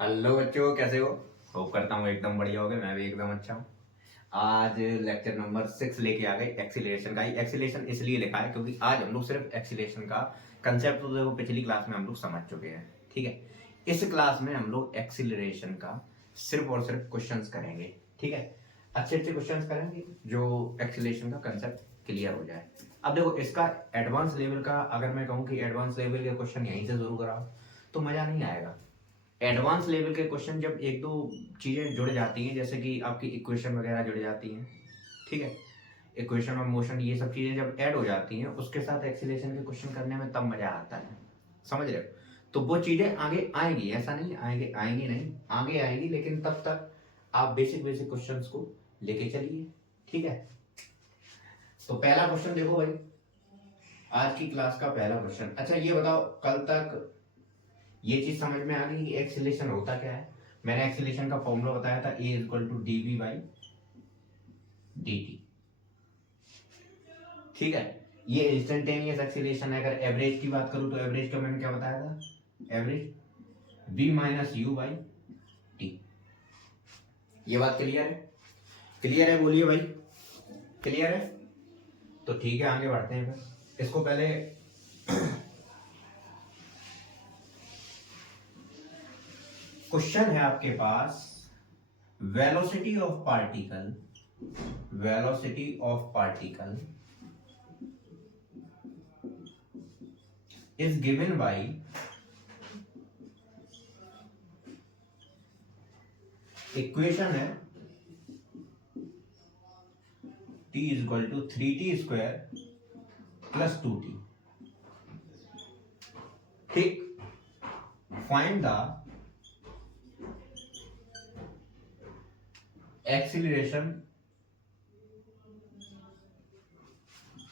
Hello बच्चों, कैसे हो? होप करता हूँ एकदम बढ़िया हो गए। मैं भी एकदम अच्छा हूँ। आज लेक्चर नंबर 6 लेके आ गए एक्सीलरेशन का। एक्सीलरेशन इसलिए लिखा है क्योंकि आज हम लोग सिर्फ एक्सीलरेशन का कंसेप्ट तो देखो पिछली क्लास में हम लोग समझ चुके हैं। ठीक है, इस क्लास में हम लोग एक्सीलरेशन का सिर्फ और सिर्फ क्वेश्चंस करेंगे। ठीक है, अच्छे अच्छे क्वेश्चंस करेंगे जो एक्सीलरेशन का कंसेप्ट क्लियर हो जाए। अब देखो, इसका एडवांस लेवल का अगर मैं कहूँ कि एडवांस लेवल के क्वेश्चन यहीं से शुरू कराओ तो मजा नहीं आएगा। एडवांस लेवल के क्वेश्चन जब एक दो चीज़ें जुड़ जाती हैं, जैसे कि आपकी इक्वेशन वगैरह जुड़ जाती हैं, ठीक है, इक्वेशन और मोशन ये सब चीज़ें जब ऐड हो जाती हैं उसके साथ एक्सीलरेशन के क्वेश्चन करने में तब मज़ा आता है। समझ रहे हो? तो वो चीज़ें आगे आएंगी, ऐसा नहीं आएंगे, आएंगी नहीं, आगे आएंगी, लेकिन तब तक आप बेसिक बेसिक क्वेश्चंस को लेके चलिए। ठीक है, तो पहला क्वेश्चन देखो भाई, आज की क्लास का पहला क्वेश्चन। अच्छा ये बताओ, कल तक ये चीज समझ में आ गई कि एक्सीलरेशन होता क्या है? मैंने एक्सीलरेशन का फॉर्मूला बताया था, a equal to d v by d t. ठीक है, ये इंस्टेंटेनियस एक्सीलरेशन है। अगर एवरेज की बात करूं तो एवरेज का मैंने क्या बताया था? Average v minus you by T. ये बात क्लियर है? क्लियर है? बोलिए भाई, क्लियर है? तो ठीक है, आगे बढ़ते हैं फिर। इसको पहले क्वेश्चन है आपके पास, velocity of particle, velocity of particle is given by equation है t is equal to 3t square plus 2t। ठीक, find the acceleration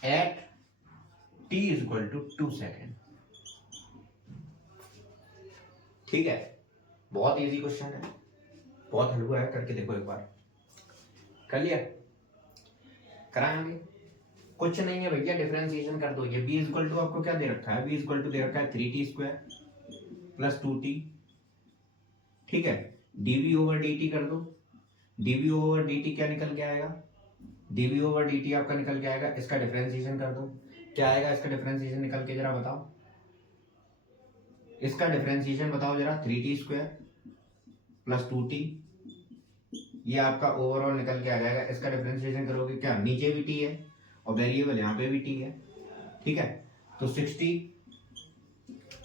at t is equal to 2 second. ठीक है, बहुत इजी क्वेश्चन है, बहुत हलवा है, करके देखो एक बार। कर लिया? कराएंगे? कुछ नहीं है भैया, डिफरेंशिएशन कर दो। ये b इक्वल टू आपको क्या दे रखा है? b इक्वल टू दे रखा है 3t स्क्वायर प्लस 2t। ठीक है, dv ओवर dt कर दो। dv ओवर dt क्या निकल के आएगा? dv ओवर dt आपका निकल के आएगा, इसका डिफरेंशिएशन कर दो। क्या आएगा इसका डिफरेंशिएशन निकल के, जरा बताओ। इसका डिफरेंशिएशन बताओ जरा, 3t स्क्वायर प्लस 2t, ये आपका ओवरऑल निकल के आ जाएगा। इसका डिफरेंशिएशन करोगे, क्या नीचे भी t है और वेरिएबल यहाँ पे भी t है। ठीक है, तो 60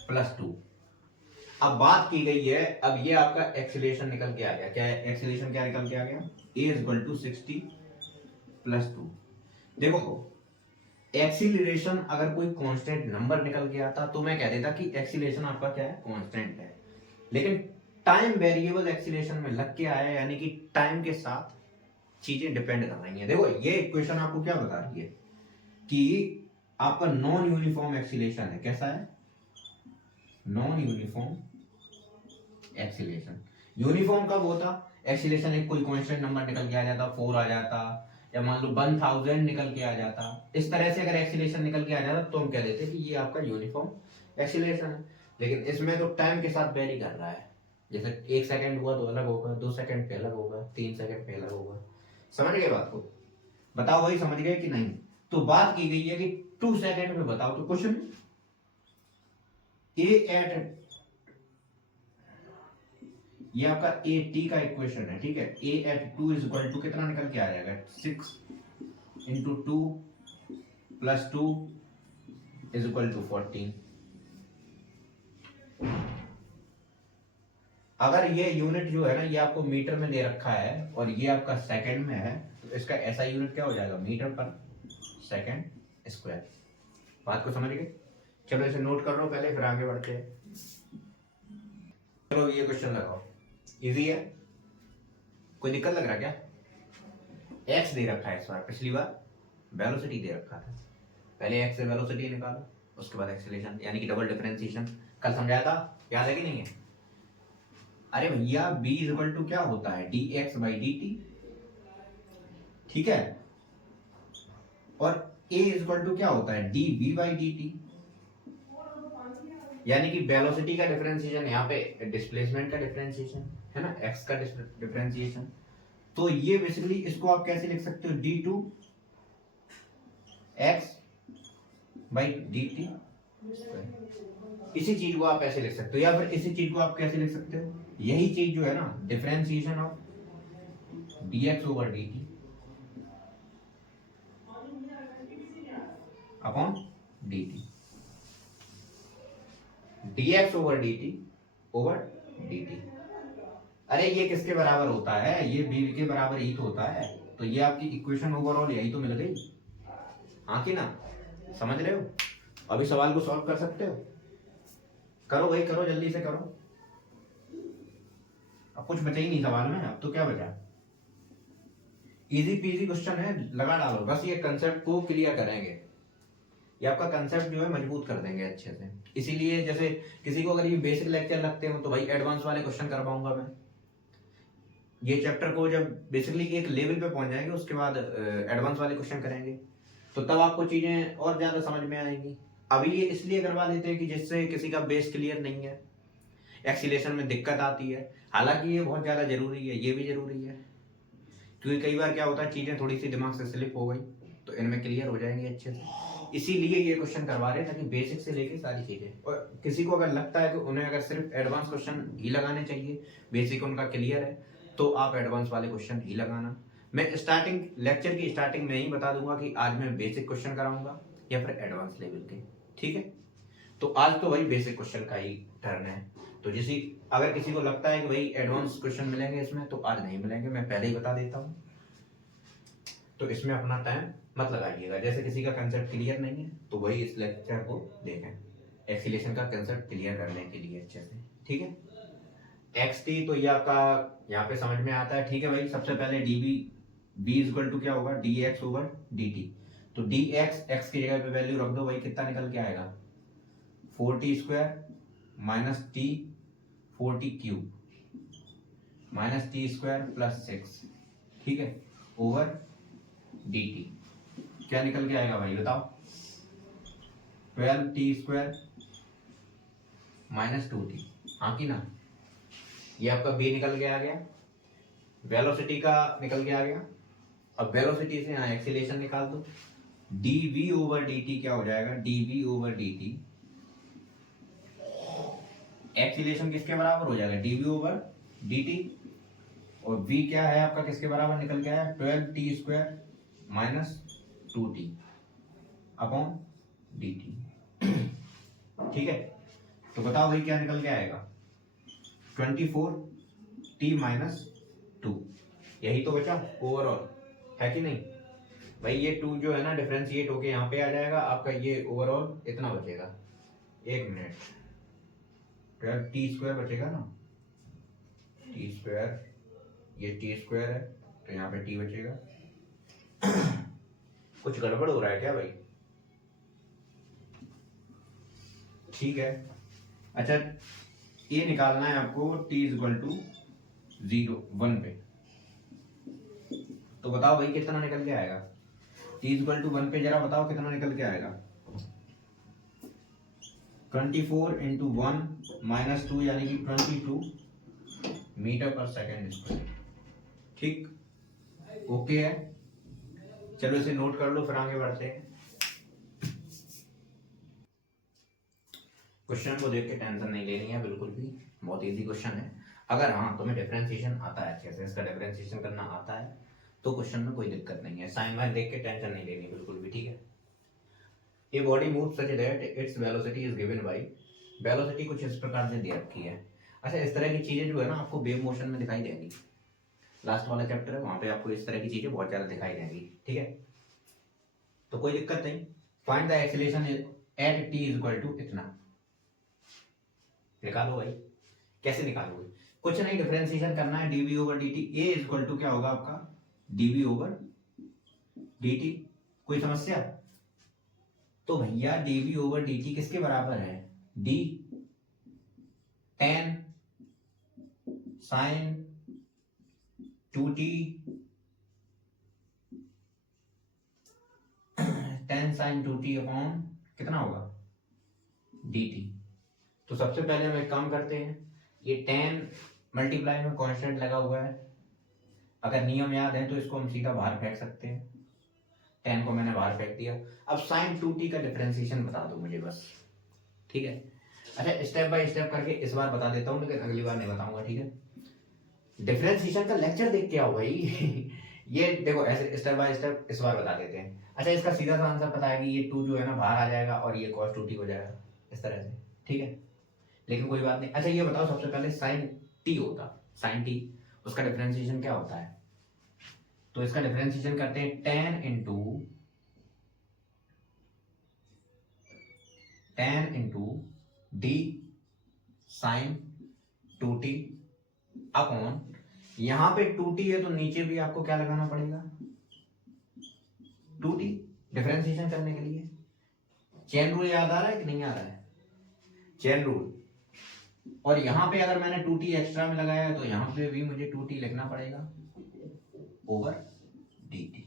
प्लस 2। अब बात की गई है, अब ये आपका एक्सीलरेशन निकल के आ गया। क्या है एक्सीलरेशन? क्या निकल के आ गया? a equal to 60 plus 2। देखो, एक्सीलरेशन अगर कोई कांस्टेंट नंबर निकल के आता तो मैं कह देता कि एक्सीलरेशन आपका क्या है? कांस्टेंट है। लेकिन टाइम वेरिएबल एक्सीलरेशन में लग के आया, यानी कि टाइम के साथ चीजें डिपेंड कर रही हैं। देखो, ये इक्वेशन आपको क्या बता रही है कि आपका नॉन यूनिफॉर्म एक्सीलरेशन है। कैसा है? Non uniform acceleration. यूनिफॉर्म कब होता? एक्सीलरेशन एक कोई कांस्टेंट नंबर निकल के आ जाता, 4 आ जाता, या मान लो 1000 निकल के आ जाता। इस तरह से अगर एक्सीलरेशन निकल के आ जाता तो हम कह देते कि ये आपका यूनिफॉर्म एक्सीलरेशन है। लेकिन इसमें तो टाइम के साथ वेरी कर रहा है। जैसे 1 सेकंड हुआ तो अलग होगा, 2 सेकंड पे अलग होगा, 3 सेकंड पे अलग होगा। समझ गए बात को? बताओ भाई, समझ गए कि नहीं? तो बात की गई है कि 2 सेकंड में बताओ। तो क्वेश्चन, ए एट, ये आपका ए टी का इक्वेशन है। ठीक है, a at 2 is equal to कितना निकल के आ जाएगा? 6 into 2 plus 2 is equal to 14। अगर ये यूनिट जो है ना, ये आपको मीटर में दे रखा है और ये आपका सेकंड में है, तो इसका ऐसा यूनिट क्या हो जाएगा? मीटर पर सेकंड स्क्वायर। बात को समझ गए? चलो इसे नोट कर लो पहले, फिर आगे बढ़ते हैं। चलो ये क्वेश्चन लगाओ, इजी है, कोई दिक्कत लग रहा है क्या? एक्स दे रखा है इस बार, पिछली बार वेलोसिटी दे रखा था। पहले एक्स से वेलोसिटी निकालो, उसके बाद एक्सीलरेशन, यानी कि डबल डिफरेंशिएशन। कल समझाया था, याद है कि नहीं है? अरे भैया, b इज इक्वल टू क्या होता है? dx by dt। ठीक है, और a इज इक्वल टू क्या होता है? dv by dt। यानी कि वेलोसिटी का डिफरेंशिएशन, यहाँ पे डिस्प्लेसमेंट का डिफरेंशिएशन है ना, एक्स का डिफरेंशिएशन। तो ये बेसिकली इसको आप कैसे लिख सकते हो, d two x by d t. इसी चीज को आप ऐसे लिख सकते हो, या फिर इसी चीज को आप कैसे लिख सकते हो, यही चीज जो है ना, differentiation of D x over d T upon D T, D x over d T over d T. अरे ये किसके बराबर होता है, ये बी के बराबर ही तो होता है। तो ये आपकी इक्वेशन ओवरऑल यही तो मिल गई, हाँ कि ना, समझ रहे हो। अभी सवाल को सॉल्व कर सकते हो, करो भाई करो, जल्दी से करो। अब कुछ बचा ही नहीं सवाल में, अब तो क्या बचा, इजी पीजी क्वेश्चन है, लगा डालो बस। ये कंसेप्ट को क्लियर करेंगे, ये आपका कंसेप्ट जो है मजबूत कर देंगे अच्छे से। इसीलिए जैसे किसी को अगर ये बेसिक लेक्चर लगते हो तो भाई एडवांस वाले क्वेश्चन करवाऊंगा मैं। ये चैप्टर को जब बेसिकली एक लेवल पे पहुंच जाएंगे उसके बाद एडवांस वाले क्वेश्चन करेंगे, तो तब आपको चीजें और ज्यादा समझ में आएंगी। अभी ये इसलिए करवा देते हैं कि जिससे किसी का बेस क्लियर नहीं है, एक्सीलेशन में दिक्कत आती है। हालांकि ये बहुत ज्यादा जरूरी है, ये भी जरूरी है, क्योंकि कई बार क्या होता है चीजें थोड़ी सी दिमाग से स्लिप हो गई तो इनमें क्लियर हो जाएंगे अच्छे से। इसीलिए ये क्वेश्चन करवा रहे हैं ताकि बेसिक से लेके सारी चीजें, और किसी को अगर लगता है कि उन्हें अगर सिर्फ एडवांस क्वेश्चन ही लगाने चाहिए, बेसिक उनका क्लियर है, तो आप एडवांस वाले क्वेश्चन ही लगाना। मैं स्टार्टिंग लेक्चर की स्टार्टिंग में ही बता दूंगा कि आज मैं बेसिक क्वेश्चन कराऊंगा या फिर एडवांस लेवल के, ठीक है। तो आज तो भाई बेसिक क्वेश्चन का ही टर्न है। तो जिसी अगर किसी को लगता है कि भाई एडवांस क्वेश्चन मिलेंगे इसमें, तो आज नहीं मिलेंगे, मैं पहले ही बता देता हूँ। तो इसमें अपना टाइम मत लगाइएगा। जैसे किसी का कंसेप्ट क्लियर नहीं है तो वही इस लेक्चर को देखें, एक्सीलेशन का कंसेप्ट क्लियर करने के लिए अच्छे से, ठीक है। एक्स टी तो ये आपका यहाँ पे समझ में आता है, ठीक है भाई। सबसे पहले d b, b equal to क्या होगा, d x over d t. तो डी एक्स, एक्स की जगह पे वैल्यू रख दो भाई, कितना निकल के आएगा, 4t square minus T 4t cube minus T square plus 6, ठीक है, ओवर डी टी। क्या निकल के आएगा भाई बताओ, 12t स्क्वायर माइनस 2t, हाँ कि ना। ये आपका b निकल के आ गया, वेलोसिटी का निकल के आ गया। अब वेलोसिटी से यहाँ एक्सीलेशन निकाल दो, dv ओवर dt क्या हो जाएगा, dv ओवर dt। एक्सीलेशन किसके बराबर हो जाएगा, dv ओवर dt, और v क्या है आपका किसके बराबर निकल के आया, 12t square minus 2t upon dt, ठीक है। तो बताओ भाई क्या निकल के आएगा, 24t माइनस 2, यही तो बचा ओवरऑल, है कि नहीं भाई। ये 2 जो है ना डिफरेंशिएट होके यहाँ पे आ जाएगा, आपका ये ओवरऑल इतना बचेगा, एक मिनट, 12t स्क्वायर बचेगा ना, t स्क्वायर, ये t स्क्वायर है तो यहाँ पे t बचेगा। कुछ गड़बड़ हो रहा है क्या भाई, ठीक है। अच्छा ये निकालना है आपको t इक्वल टू 0 1 पे, तो बताओ भाई कितना निकल के आएगा, t इक्वल टू 1 पे जरा बताओ कितना निकल के आएगा, 24 इंटू 1 माइनस 2 यानी कि 22 मीटर पर सेकेंड स्क्वायर, ठीक, ओके है। चलो इसे नोट कर लो, फिर आगे बढ़ते हैं। क्वेश्चन को देख के टेंशन नहीं लेनी है बिल्कुल भी, बहुत इजी क्वेश्चन है। अगर हाँ तुम्हें डिफरेंशिएशन आता है अच्छे से, इसका डिफरेंशिएशन करना आता है, तो क्वेश्चन में कोई दिक्कत नहीं है। साइन वाइन देख के टेंशन नहीं लेनी बिल्कुल भी, ठीक है। A body move such that its velocity is given bye, velocity कुछ इस प्रकार से दे रखी है। अच्छा इस तरह की चीजें जो है ना आपको वेव मोशन में दिखाई देंगी, लास्ट वाला चैप्टर है वहां पे आपको इस तरह की चीजें बहुत ज्यादा दिखाई देंगी, ठीक है। तो कोई दिक्कत नहीं। Find the acceleration at t is equal to इतना, निकालो भाई। कैसे निकालोगे, कुछ नहीं, डिफरेंशिएशन करना है, dv over dt। a is equal to क्या होगा आपका, dv ओवर dt। कोई समस्या, तो भैया dv ओवर dt किसके बराबर है, d tan sin 2t tan sin 2t upon कितना होगा dt। तो सबसे पहले हम एक काम करते हैं, ये 10 मल्टीप्लाई में कांस्टेंट लगा हुआ है, अगर नियम याद है तो इसको हम सीधा बाहर फेंक सकते हैं। 10 को मैंने बाहर फेंक दिया। अब साइन 2t का डिफरेंशिएशन बता दो मुझे बस, ठीक है। अच्छा स्टेप बाय स्टेप करके इस बार बता देता हूँ, लेकिन अगली बार नहीं बताऊंगा, ठीक है। डिफरेंशिएशन का लेक्चर देख के आओ भाई। ये देखो ऐसे स्टेप बाय स्टेप इस बार बता देते हैं। अच्छा इसका सीधा सा आंसर पता है कि ये 2 जो है ना बाहर आ जाएगा और ये cos 2t हो जाएगा इस तरह से, ठीक है। लेकिन कोई बात नहीं। अच्छा ये बताओ सबसे पहले साइन t होता, साइन t उसका डिफरेंशिएशन क्या होता है? तो इसका डिफरेंशिएशन करते हैं 10 into D sign 2t upon, यहां पे 2t है तो नीचे भी आपको क्या लगाना पड़ेगा? 2t डिफरेंशिएशन करने के लिए। चेन रूल याद आ रहा है कि नहीं आ रहा है? Chain rule. और यहां पे अगर मैंने 2t एक्स्ट्रा में लगाया है तो यहां पे भी मुझे 2t लिखना पड़ेगा ओवर dt।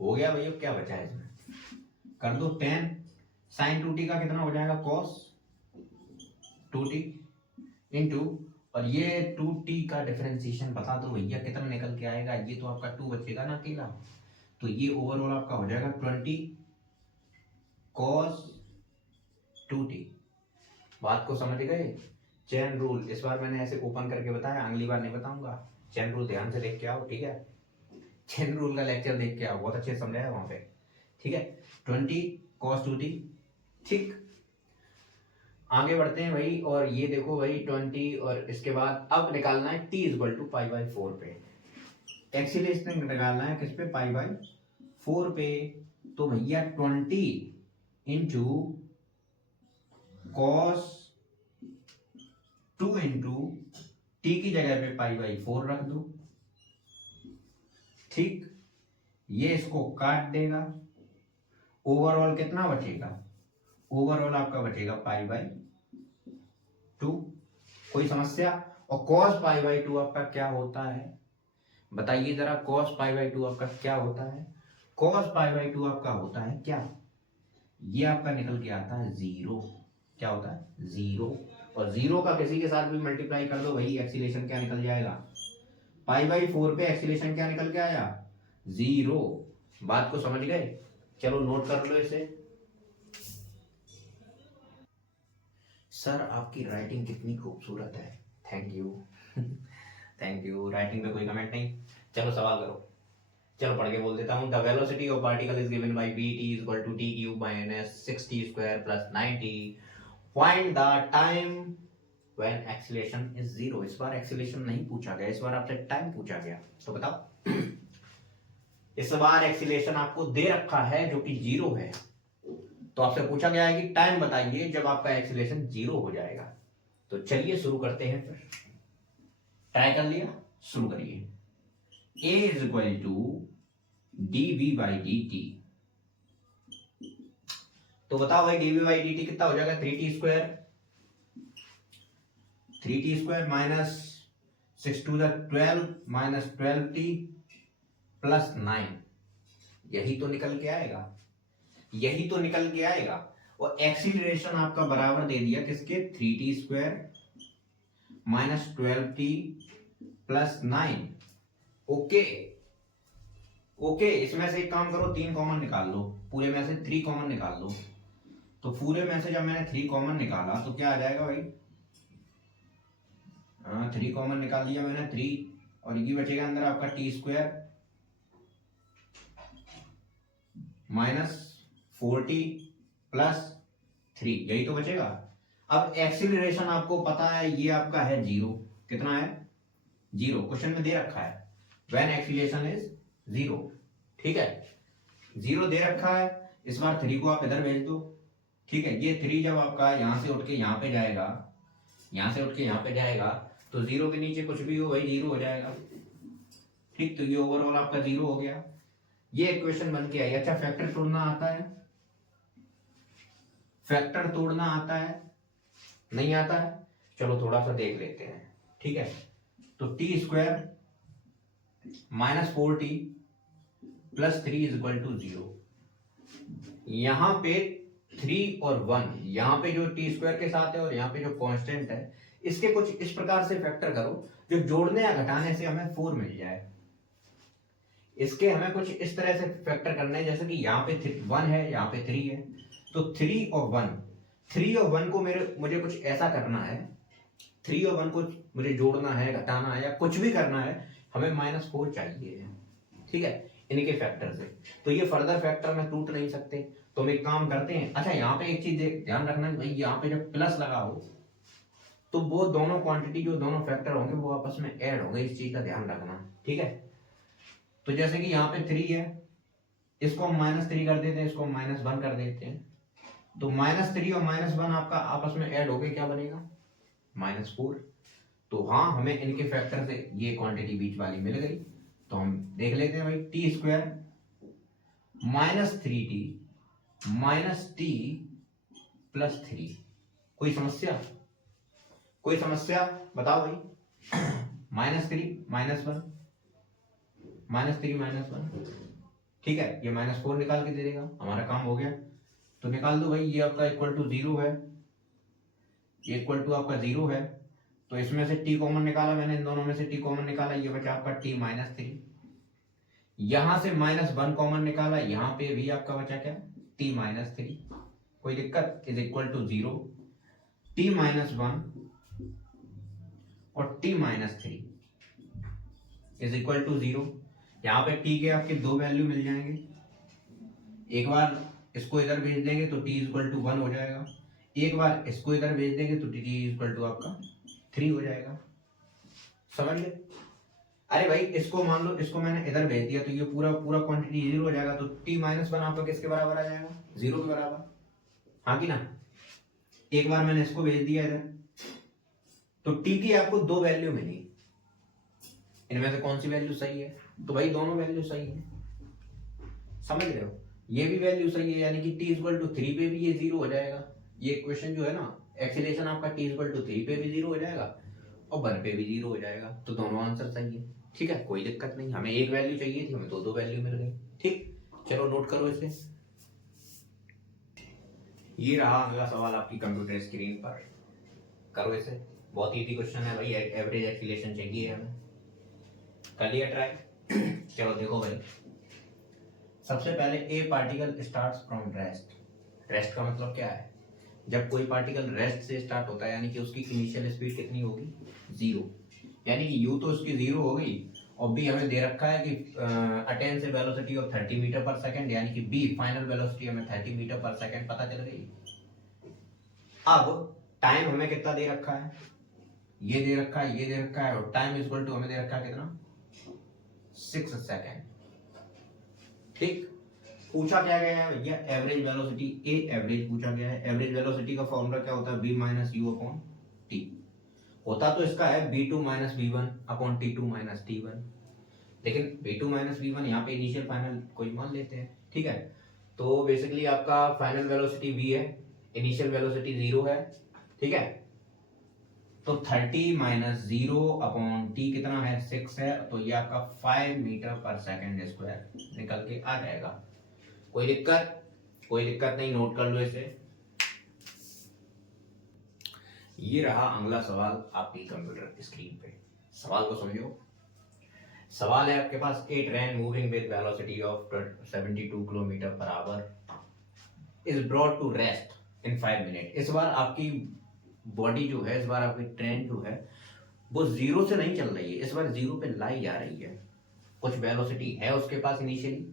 हो गया भैया, क्या बचा है इसमें? कर दो 10 साइन 2t का कितना हो जाएगा? cos 2t इंटू, और ये 2t का डिफरेंशिएशन बता दो भैया कितना निकल के आएगा? ये तो आपका 2 बचेगा ना अकेला, तो ये ओवरऑल आपका हो जाएगा 20 cos 2t। बात को समझ गए? चेन रूल इस बार मैंने ऐसे ओपन करके बताया, अगली बार नहीं बताऊंगा। चेन रूल ध्यान से देख के आओ, ठीक है। चेन रूल का लेक्चर देख के आओ, बहुत अच्छे से समझाया वहां पे, ठीक है। 20 cos 2t, ठीक। आगे बढ़ते हैं भाई, और ये देखो भाई 20, और इसके बाद अब निकालना है t equal to pi by 4 पे। एक्सीलरेशन निकालना है किस पे? पाई बाई 4 पे। तो भैया 20 इंटू कॉस 2 इंटू टी की जगह पे पाई बाई 4 रख दो, ठीक। ये इसको काट देगा, ओवरऑल कितना बचेगा? ओवरऑल आपका बचेगा पाई बाई 2। कोई समस्या? और cos पाई बाई 2 आपका क्या होता है बताइए जरा? cos पाई बाई 2 आपका क्या होता है? cos पाई बाई 2 आपका होता है क्या? ये आपका निकल के आता है 0। क्या होता है? 0। और 0 का किसी के साथ भी मल्टीप्लाई कर दो वही एक्सीलेशन क्या निकल जाएगा? पाई बाई 4 पे एक्सीलेशन क्या निकल के आया? 0। बात को समझ गए? चलो नोट कर लो इसे। सर आपकी राइटिंग कितनी खूबसूरत है, thank you. Thank you. Writing पे कोई कमेंट नहीं? चलो सवाल करो। चलो पढ़ के बोल देता हूँ। The velocity of particle is given by bt equal to t cube minus 6t square plus 9t। Find the time when acceleration is 0। इस बार एक्सीलरेशन नहीं पूछा गया, इस बार आपसे टाइम पूछा गया, तो बताओ। इस बार एक्सीलरेशन आपको दे रखा है जो कि 0 है, तो आपसे पूछा गया है कि टाइम बताइए जब आपका एक्सीलरेशन 0 हो जाएगा। तो चलिए शुरू करते हैं फिर। ट्राई कर लिया, शुरू करिए। a is equal to dv by dt। तो बताओ भाई dv बाई dt कितना हो जाएगा? 3t square, 3t square minus 6 to the 12 minus 12t plus 9। यही तो निकल के आएगा, यही तो निकल के आएगा। और एक्सीलरेशन आपका बराबर दे दिया किसके? 3t square minus 12t plus 9। Okay okay, इसमें से एक काम करो, 3 कॉमन निकाल लो, पूरे में से 3 कॉमन निकाल लो। तो पूरे में से जब मैंने 3 कॉमन निकाला तो क्या आ जाएगा भाई? 3 कॉमन निकाल लिया मैंने, 3, और ये बचेगा अंदर आपका T square minus 4t plus 3, यही तो बचेगा। अब एक्सीलरेशन आपको पता है ये आपका है 0। कितना है? 0, क्वेश्चन में दे रखा है व्हेन एक्सीलरेशन इज 0, ठीक है। 0 दे रखा है, इस बार 3 को आप इधर भेज दो, ठीक है। ये 3 जब आपका यहां से उठ के यहां पे जाएगा, यहां से उठ के यहां पे जाएगा, तो 0 के नीचे कुछ भी हो वही 0 हो जाएगा, ठीक। तो ये ओवरऑल आपका 0 हो गया, ये इक्वेशन बन के आई। अच्छा फैक्टर तोड़ना आता है? फैक्टर तोड़ना आता है? नहीं आता है? चलो थोड़ा सा देख लेते हैं, ठीक है। तो t square minus 4t plus 3 is equal to 0। यहां पे 3 और 1, यहाँ पे जो टी स्क्वायर के साथ है और यहाँ पे जो कांस्टेंट है, इसके कुछ इस प्रकार से फैक्टर करो जो जोड़ने या घटाने से हमें 4 मिल जाए। इसके हमें कुछ इस तरह से फैक्टर करने हैं, जैसे कि यहाँ पे 1 है, यहाँ पे 3 है, तो 3 और 1 को मुझे कुछ ऐसा करना है, 3 और 1 को मुझे जोड़ना है, घटाना है या कुछ भी करना है, हमें -4 चाहिए। ठीक है, इनके फैक्टर से। तो ये फर्दर फैक्टर में टूट नहीं सकते, तो हम एक काम करते हैं। अच्छा, यहाँ पे एक चीज ध्यान रखना भाई, यहाँ पे जब प्लस लगा हो तो वो दोनों क्वांटिटी जो दोनों फैक्टर होंगे वो आपस में ऐड होंगे, इस चीज का ध्यान रखना। ठीक है, तो जैसे कि यहाँ पे 3 है, इसको हम -3 कर देते हैं, इसको हम -1 कर देते हैं, तो -3 और -1 आपका आपस में ऐड हो गए, क्या बनेगा? -4। तो हाँ, हमें इनके फैक्टर से ये क्वांटिटी बीच वाली मिल गई। तो हम देख लेते हैं भाई, T square -3t -t plus 3। कोई समस्या? कोई समस्या बताओ भाई। -3 -1 -3 -1, ठीक है, ये -4 निकाल के दे देगा, हमारा काम हो गया। तो निकाल दो भाई, ये आपका इक्वल टू 0 है, ये इक्वल टू आपका 0 है, तो इसमें से t कॉमन निकाला मैंने, इन दोनों में से t कॉमन निकाला, ये बचा आपका t -3। यहां से -1 कॉमन निकाला, यहां पे भी आपका बचा क्या? t -3। कोई दिक्कत? इज इक्वल टू 0, t -1 और t -3 इज इक्वल टू 0। यहाँ पे t के आपके दो वैल्यू मिल जाएंगे, एक बार इसको इधर भेज देंगे तो t इक्वल टू 1 हो जाएगा, एक बार इसको इधर भेज देंगे तो t इक्वल टू आपका 3 हो जाएगा। समझ गए? अरे भाई, इसको मान लो, इसको मैंने इधर भेज दिया तो ये पूरा पूरा क्वांटिटी 0 हो जाएगा, तो t -1 आपका किसके बराबर आ जाएगा? 0 के बराबर। हाँ कि ना? एक बार मैंने इसको भेज दिया इधर, तो t की आपको दो वैल्यू मिली, इनमें से कौन सी वैल्यू सही है? तो भाई दोनों वैल्यू सही है। समझ रहे हो? ये भी वैल्यू सही है, यानी कि t इक्वल टू 3 पे भी ये 0 हो जाएगा। ये इक्वेशन जो है ना, एक्सीलरेशन आपका t इक्वल टू 3 पे भी 0 हो जाएगा और 1 पे भी 0 हो जाएगा, तो दोनों आंसर सही है। ठीक है, कोई दिक्कत नहीं। हमें एक वैल्यू चाहिए थी, हमें दो वैल्यू मिल गई। ठीक, चलो नोट करो इसे। ये रहा अगला सवाल आपकी कंप्यूटर स्क्रीन पर, करो इसे। बहुत इजी क्वेश्चन है भाई, एवरेज एक्सीलरेशन चाहिए हमें। कर लिया ट्राई? चलो देखो भाई, सबसे पहले ए particle starts from rest. Rest का मतलब क्या है? जब कोई पार्टिकल रेस्ट से स्टार्ट होता है, यानी कि उसकी इनिशियल स्पीड कितनी होगी? 0। यानी कि यू तो उसकी 0 हो गई, और बी हमें दे रखा है कि अटेन से वेलोसिटी ऑफ 30 मीटर पर सेकंड, यानी कि बी फाइनल वेलोसिटी हमें 30 मीटर पर सेकंड पता चल गई। अब टाइम हमें कितना दे रखा है? ये दे रखा है, ये दे रखा है, और टाइम इक्वल टू हमें दे रखा है कितना? 6 सेकंड। ठीक, पूछा क्या गया है भैया? एवरेज वेलोसिटी, ए एवरेज पूछा गया है। एवरेज वेलोसिटी का फॉर्मूला क्या होता है? v minus you upon T. होता तो इसका है v2 minus v1 upon t2 minus t1, लेकिन v2 माइनस v1 यहाँ पे इनिशियल फाइनल कोई मान लेते हैं। ठीक है, तो बेसिकली आपका फाइनल वेलोसिटी v है, इनिशियल वेलोसिटी 0 है। ठीक है, तो 30 माइनस 0 अपॉन t कितना है? 6 है, तो ये आपका 5 मीटर पर सेकंड स्क्वायर निकल के आ जाएगा। कोई दिक्कत? कोई दिक्कत नहीं, नोट कर लो इसे। ये रहा अगला सवाल आपकी कंप्यूटर स्क्रीन पे। सवाल को समझो। सवाल है आपके पास, a train moving with velocity of 72 kilometre per hour is brought to rest in 5 minute. इस बार आपकी बॉडी जो है, इस बार आपकी ट्रेन जो है वो 0 से नहीं चल रही है, इस बार 0 पे लाई जा रही है। कुछ वेलोसिटी है उसके पास इनिशियली,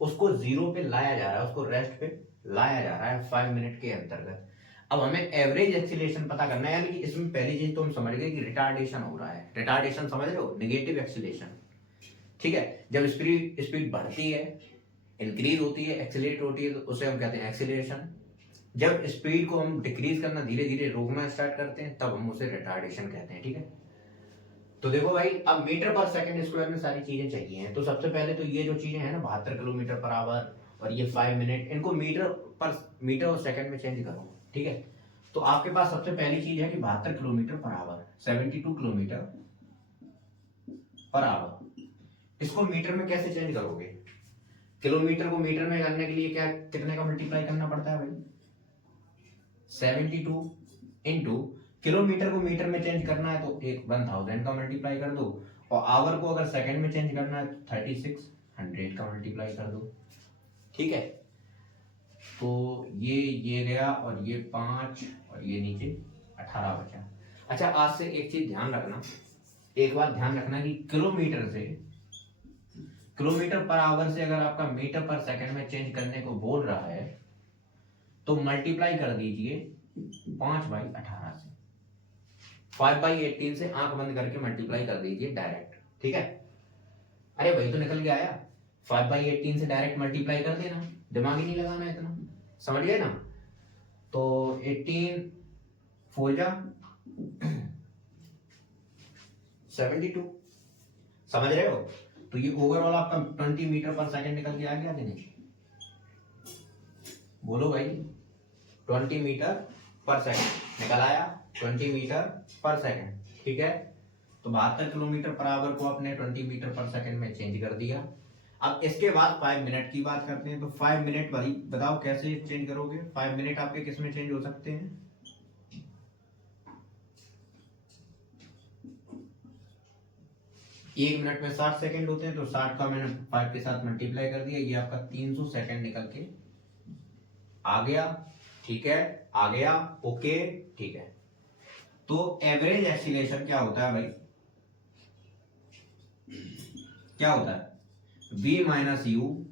उसको 0 पे लाया जा रहा है, उसको रेस्ट पे लाया जा रहा है 5 मिनट के अंतर्गत। अब हमें एवरेज एक्सीलरेशन पता करना है, यानी कि इसमें पहली चीज तो हम समझ गए कि रिटार्डेशन हो रहा है। रिटार्डेशन समझ रहे हो? Negative acceleration. ठीक है, जब स्पीड बढ़ती है, इंक्रीज होती है, एक्सीलरेट होती है, तो उसे हम कहते हैं एक्सीलरेशन। जब स्पीड को हम डिक्रीज करना, धीरे धीरे रोकना स्टार्ट करते हैं, तब हम उसे रिटार्डेशन कहते हैं। ठीक है, तो देखो भाई, अब मीटर पर सेकंड स्क्वायर में सारी चीजें चाहिए हैं। तो सबसे पहले तो ये जो चीजें हैं ना, 72 किलोमीटर पर आवर और ये 5 मिनट, इनको मीटर और सेकंड में चेंज करो। ठीक है, तो आपके पास सबसे पहली चीज है कि 72 kilometre per our, 72 kilometre per our. इसको मीटर में कैसे चेंज करोगे? किलोमीटर को मीटर में करने के लिए क्या, कितने का मल्टीप्लाई करना पड़ता है भाई? 72 इंटू किलोमीटर को मीटर में चेंज करना है तो एक 1000 का मल्टीप्लाई कर दो, और आवर को अगर सेकंड में चेंज करना है तो 3600 का मल्टीप्लाई कर दो। ठीक है, तो ये गया और ये 5 और ये नीचे 18 बचा। अच्छा, आज से एक चीज ध्यान रखना, एक बात ध्यान रखना कि किलोमीटर पर आवर से अगर आपका मीटर पर सेकंड में चेंज करने को बोल रहा है तो मल्टीप्लाई कर दीजिए 5/18 से, 5/18 से आंख बंद करके मल्टीप्लाई कर दीजिए डायरेक्ट। ठीक है, अरे भाई तो निकल के आया, 5/18 से डायरेक्ट मल्टीप्लाई कर देना, दिमाग ही नहीं लगाना इतना, समझ गए ना। तो 18 4 जा 72, समझ रहे हो। तो ये ओवरऑल आपका 20 मीटर पर सेकंड निकल के आ गया कि नहीं, बोलो भाई। 20 मीटर पर सेकंड निकल आया, 20 मीटर पर सेकंड। ठीक है, तो 72 किलोमीटर पर आवर को आपने 20 मीटर पर सेकंड में चेंज कर दिया। अब इसके बाद 5 मिनट की बात करते हैं। तो 5 मिनट भाई बताओ कैसे चेंज करोगे, 5 मिनट आपके किस में चेंज हो सकते हैं। एक मिनट में 60 सेकंड होते हैं, तो 60 का मैंने 5 के साथ मल्टीप्लाई कर दिया, ये आपका 300 सेकंड निकल के आ गया। ठीक है, आ गया, ओके ठीक है। तो एवरेज एक्सीलरेशन क्या होता है भाई, क्या होता है, v minus you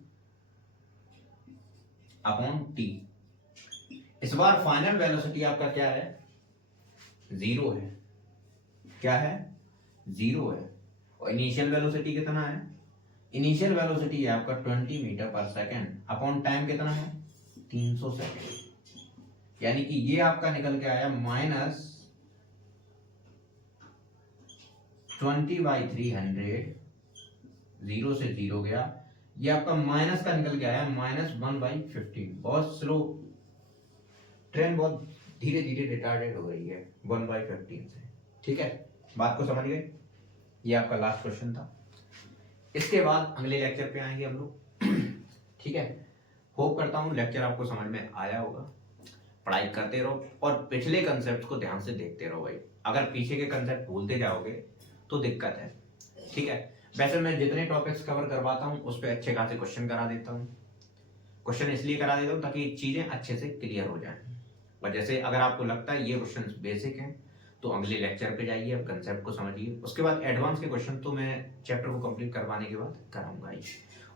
upon T. इस बार फाइनल वेलोसिटी आपका क्या है, 0 है, क्या है, 0 है। और इनिशियल वेलोसिटी कितना है, इनिशियल वेलोसिटी है आपका 20 मीटर पर सेकंड अपॉन टाइम कितना है 300 सेकंड। यानी कि ये आपका निकल के आया -20/300, 0 से 0 गया, ये आपका माइनस का निकल के आया -1/15। बहुत स्लो ट्रेन, बहुत धीरे धीरे रिटार्डेड हो रही है 1/15 से। ठीक है, बात को समझ गए। ये आपका लास्ट क्वेश्चन था। इसके बाद अगले लेक्चर पे आएंगे हम लोग। ठीक है, होप करता हूँ लेक्चर आपको समझ में आया होगा। पढ़ाई करते रहो और पिछले कंसेप्ट को ध्यान से देखते रहो भाई, अगर पीछे के कंसेप्ट भूलते जाओगे तो दिक्कत है। ठीक है, वैसे मैं जितने टॉपिक्स कवर करवाता हूँ उस पर अच्छे खासे क्वेश्चन करा देता हूँ। क्वेश्चन इसलिए करा देता हूँ ताकि चीजें अच्छे से क्लियर हो जाएं। और जैसे अगर आपको लगता है ये क्वेश्चन बेसिक हैं तो अगले लेक्चर पे जाइए, अब कंसेप्ट को समझिए। उसके बाद एडवांस के क्वेश्चन तो मैं चैप्टर को कंप्लीट करवाने के बाद कराऊंगा ही।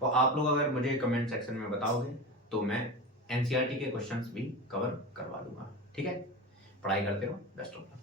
और आप लोग अगर मुझे कमेंट सेक्शन में बताओगे तो मैं एनसीईआरटी के क्वेश्चंस भी कवर करवा दूंगा। ठीक है, पढ़ाई करते रहो, बेस्ट ऑफ लक।